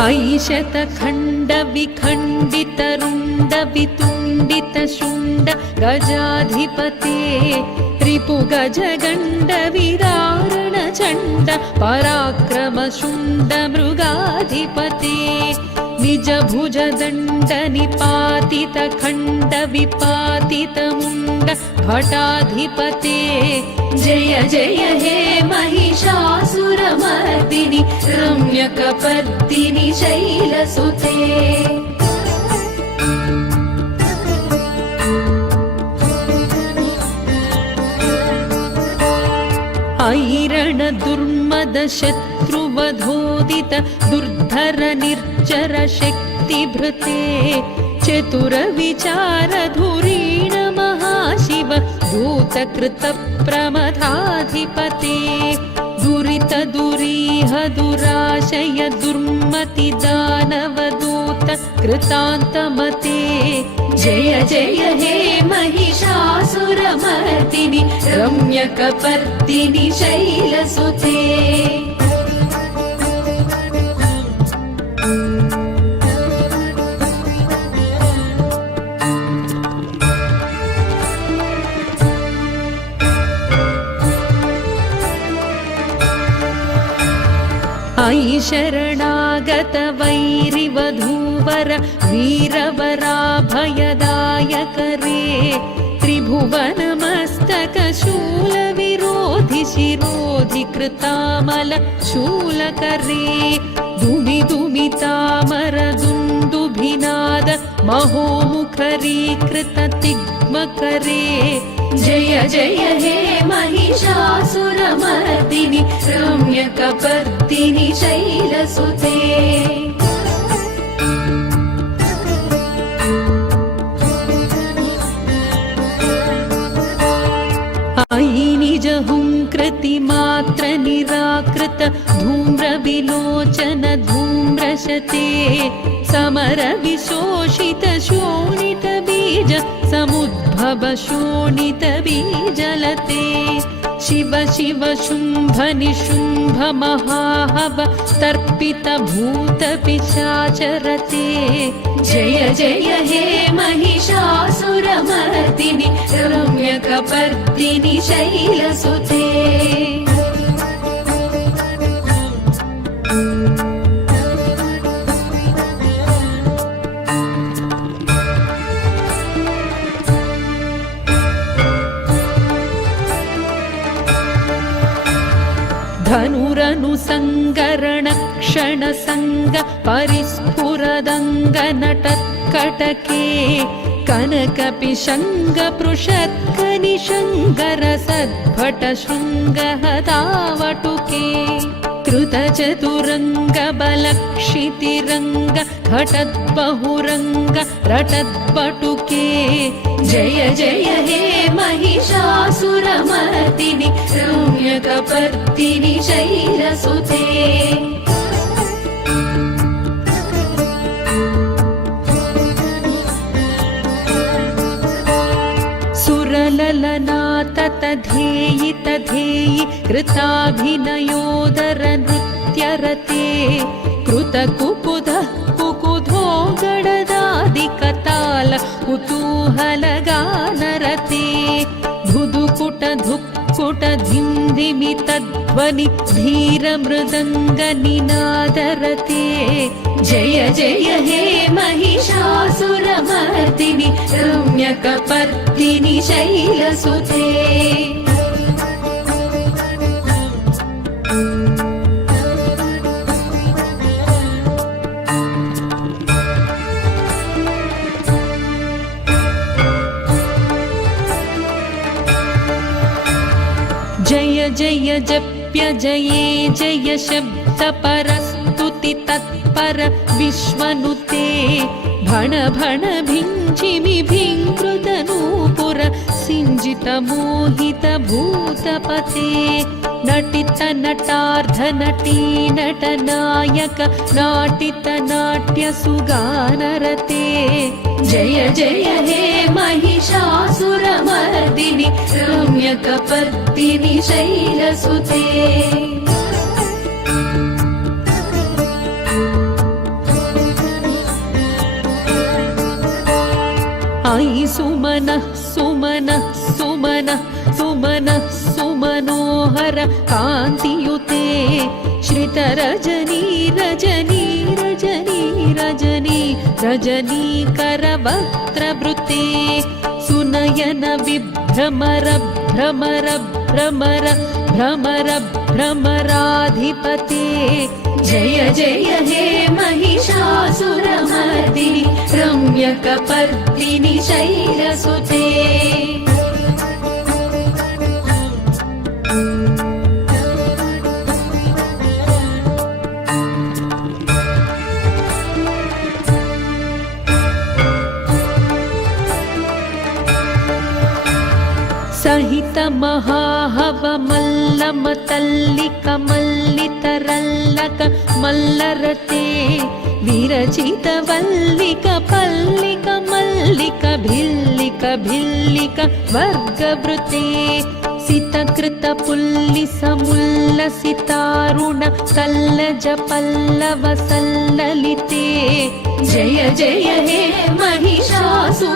ऐशतखण्डविखण्डितरुण्डवितुण्डितशुण्ड गजाधिपते रिपुगजगण्डविदारणचण्ड पराक्रमशुण्ड मृगाधिपते निजभुजदण्डनिपातितखण्डविपातितमुण्ड भटाधिपते जय जय हे महिषासुरमर्दिनि रम्यकपर्दिनि शैलसुते ऐरण दुर्मद शत्रुवधोदित दुर्धर निर्जर शक्तिभृते चतुर विचार धुरीण महाशिव दूतकृत प्रमथाधिपते दुरित दुरीह दुराशय दुर्मति दानवदूत कृतान्तमते जय जय हे महिषासुरमर्दिनि रम्यकपर्दिनि शैलसुते ऐ शरणागत वैरिवधूवर वीरवराभयदायकरे त्रिभुवनमस्तक शूलविरोधि शिरोधि कृतामल शूलकरे दुमि दुमितामर दुन्दुभिनाद महोमुखरीकृत तिग्मकरे जय जय हे महिषासुरमर्दिनि रम्यकपर्दिनि शैलसुते ऐ निजहुङ्कृतिमात्र निराकृत धूम्रविलोचन धूम्रशते समर विशोषित शोणित बीज समुद्भव शोणित बीजलते शिव शिव शुम्भ निशुम्भ महाहव तर्पित भूत पिशाचरते जय जय हे महिषासुरमर्दिनि रम्यकपर्दिनि शैलसुते धनुरनुसङ्गरण क्षणसङ्ग परिस्फुरदङ्गनटत्कटके कनकपिशङ्ग पृषत्कनिशङ्गर सद्भट शृङ्गहदावटुके कृतचतुरङ्ग बलक्षितिरङ्ग घटद्बहुरङ्ग रटद्बटुके जय जय हे महिषासुरमर्दिनि रम्यकपर्दिनि शैलसुते सुरललनाततधेयि तधेयि कृताभिनयोदर नृत्यरते कृतकुकुधः कुकुधो गडदादिकताल कुतूहलगानरते धुधुकुट धुक्कुट धिंधिमि तद्ध्वनि धीरमृदङ्गनिनादरते जय जय हे महिषासुरमर्दिनि रम्यकपर्दिनि शैलसुते जय जय जप्य जये जय शब्द परस्तुति तत्पर विश्वनुते भण भण भिञ्जिमि भिङ्कृतनूपुर सिञ्जित मोहित भूतपते नटित नटार्ध नटी नटनायक नाटित नाट्य सुगानरते जय जय हे महिषासुरमर्दिनि रम्यकपर्दिनि शैलसुते मनोहर कान्तियुते श्रितरजनी रजनी रजनी रजनी रजनीकरवक्त्रवृते सुनयन विभ्रमर भ्रमर भ्रमर भ्रमर भ्रमराधिपते जय जय हे महिषासुरमर्दिनि रम्यकपर्दिनि शैलसुते सहित महाहव मल्लमतल्लिक मल्लितरल्लक मल्लरते विरचित वल्लिक पल्लिक मल्लिक भिल्लिक भिल्लिक वर्गवृते सितकृत पुल्लिसमुल्लसितारुण सल्लज पल्लव सल्ललिते जय जय हे महिषासुरमर्दिनि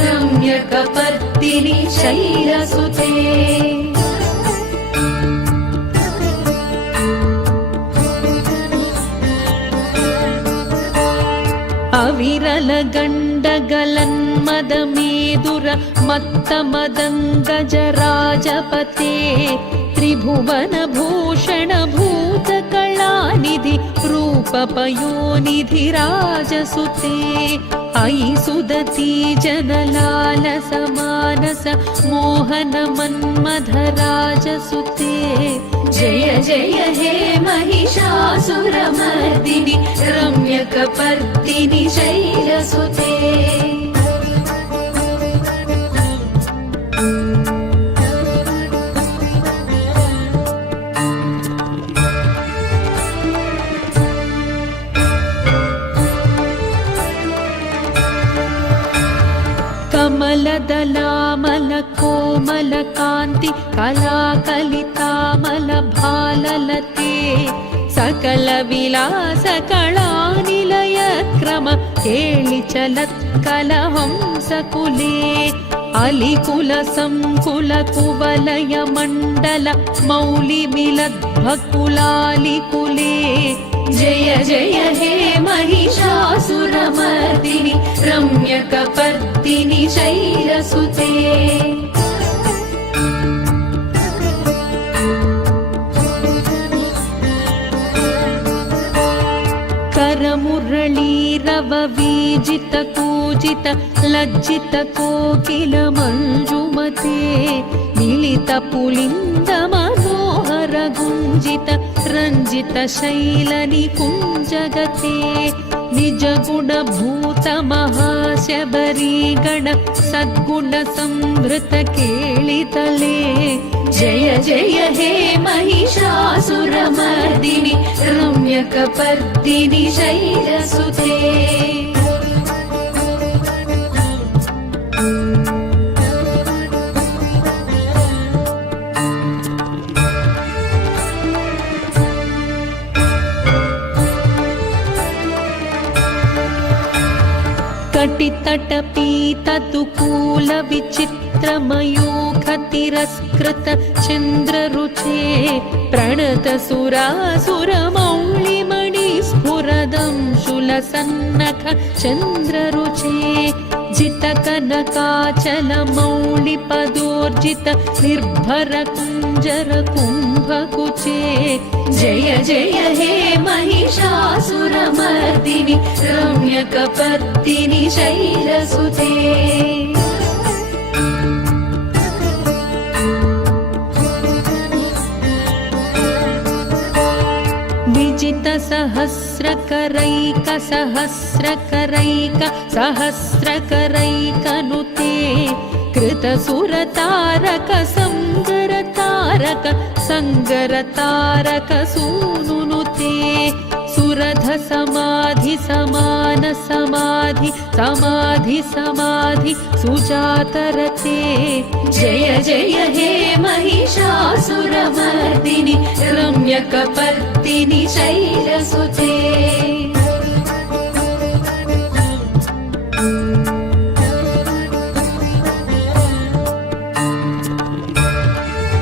रम्यकपर्दिनि शैलसुते अविरल गण्डगलन्मदमेदुर मत्तमदङ्गजराजपते त्रिभुवन भूषण भूतकलानिधि रूपपयोनिधि राजसुते अयि सुदती जनलालस मानस मोहन मन्मथ राजसुते जय जय हे महिषासुरमर्दिनि रम्यकपर्दिनि शैलसुते कमलदलामल कोमल कान्ति कलाकलितामल भाललते सकल विलास कलानिलय क्रम केळि चलत्कल हंसकुले अलिकुल संकुल कुवलय मण्डल मौलि मिलद्भकुलालिकुले जय जय हे महिषासुरमर्दिनि रम्यकपर्दिनि शैलसुते करमुरळीरव वीजित कूजित लज्जित कोकिल मञ्जुमते मिलित पुलिन्द मनोहर गुञ्जित रञ्जित शैलनिकुञ्जगते निज गुण भूत महाशबरीगण सद्गुण संभृत केळितले जय जय हे महिषासुरमर्दिनि रम्यकपर्दिनि शैलसुते कटितटपीततुकूल विचित्रमयूख तिरस्कृत चन्द्ररुचे प्रणत सुरासुरमौलिमणि स्फुरदंशुलसन्नख चन्द्ररुचे जितकनकाचल मौलिपदोर्जित निर्भर कुञ्जर कुम्भकुचे जय जय हे महिषासुरमर्दिनि रम्यकपर्दिनि शैलसुते विजित सहस्रकरैक सहस्रकरैक सहस्रकरैकनुते कृतसुरतारक संगरतारक संगरतारक सूनुनुते सुरध समाधि समान समाधि समाधि समाधि सुजातरते जय जय हे महिषासुरमर्दिनि रम्यकपर्दिनि शैलसुते